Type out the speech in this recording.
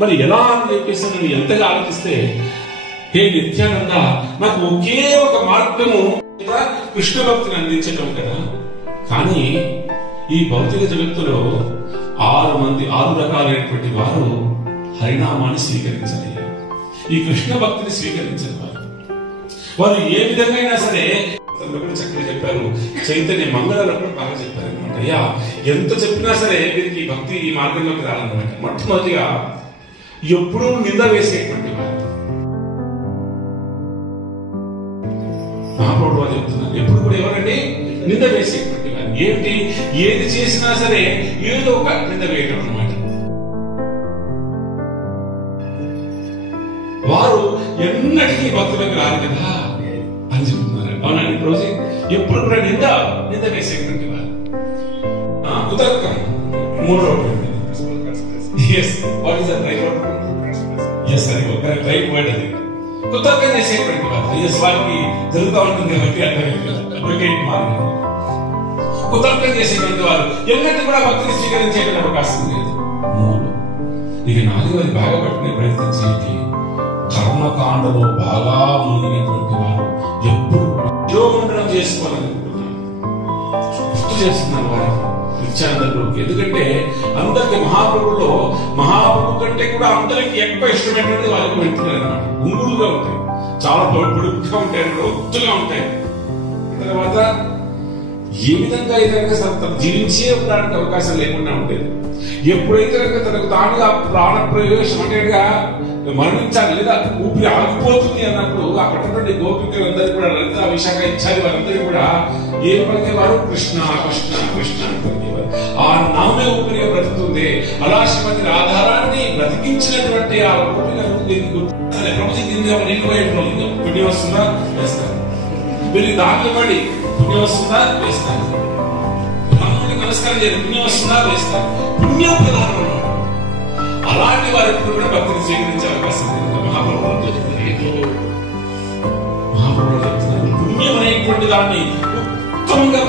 మరి ఎలా అని చెప్పేసి నేను ఎంతగా ఆలోచిస్తే, హే నిత్యానంద, నాకు ఒకే ఒక మార్గము కృష్ణ భక్తిని అందించటం కదా. కానీ ఈ భౌతిక జగత్తులో 6 రకాలైనటువంటి వారు హరినామాన్ని స్వీకరించాలి. ఈ కృష్ణ భక్తిని స్వీకరించారు. వారు ఏ విధంగా అయినా సరే చక్కగా చెప్పారు. చైతన్య మంగళంలో కూడా బాగా చెప్పారు అనమాట. అయ్యా, ఎంత చెప్పినా సరే వీరికి ఈ భక్తి ఈ మార్గంలోకి రాలన్నమాట. మొట్టమొదటిగా ఎప్పుడూ నింద వేసేటువంటి వారు. మహాప్రభుడు వారు చెప్తున్నారు, ఎప్పుడు కూడా ఎవరండి? నింద వేసేటువంటి వారు. ఏంటి? ఏది చేసినా సరే ఏదో ఒక నింద వేయటం అనమాట. వారు ఎన్నటికీ భక్తులకు రాదు కదా అని చెప్తున్నారు. అవునండి రోజు ఎప్పుడు కూడా నింద వేసేటువంటి వారు. కుతర్కం మూడవ రైట్ వర్డ్ అది. కుతర్కం చేసేటువంటి వారు. వారికి జరుగుతూ ఉంటుంది కాబట్టి కుతర్కం చేసేటువంటి వారు ఎన్నటి కూడా భక్తిని స్వీకరించేటువంటి అవకాశం లేదు. ఇక 4వది బాగా పట్టుకునే ప్రయత్నం చేయండి. కర్మకాండలో బాగా మునిగినటువంటి వారు ఎప్పుడు ఉద్యోగం చేసుకోవాలనుకుంటున్నారు. గుర్తు చేస్తున్నారు వారు నిత్యానందరికి. ఎందుకంటే అందరికి మహాప్రభు కంటే కూడా అందరికి ఎక్కువ ఇష్టమైనటువంటి వాళ్ళకి వెళ్తున్నారు అనమాట. గుంగులుగా ఉంటాయి, చాలా పొడుగ్గా ఉంటాయి, ఒత్తుగా ఉంటాయి. తర్వాత ఏ విధంగా అయితే తను జీవించే ఉండడానికి అవకాశం లేకుండా ఉండేది. ఎప్పుడైతే తనకు తానుగా ప్రాణ ప్రవేశం అంటే మరణించాలి లేదా ఊపిరి ఆగిపోతుంది అన్నప్పుడు అక్కడ ఉన్నటువంటి గోపికలందరూ కూడా లలిత విశాఖ ఇచ్చారు వారందరూ కూడా ఏం పలికేవారు? కృష్ణ కృష్ణ కృష్ణ అని పలికేవారు. ఆ నామే ఊపిరిగా బ్రతుకుతుంది. అలా శ్రీమతి రాధారాన్ని బ్రతికించినటువంటి ఆ గోపికలు పుణ్యం వస్తుందా? వేస్తారు. వీళ్ళు దాంట్లో పడి పుణ్యం వస్తుందా? వేస్తారు. బ్రాహ్మణుడికి నమస్కారం చేయాలి, పుణ్యం వస్తుందా? వేస్తారు. పుణ్యం ప్రధానం. అలాంటి వారు ఎప్పుడు కూడా భక్తిని స్వీకరించే అవకాశం లేదు. మహాప్రభువులు చెప్తున్నారు, పుణ్యం అనేటువంటి దాన్ని ఉత్తమంగా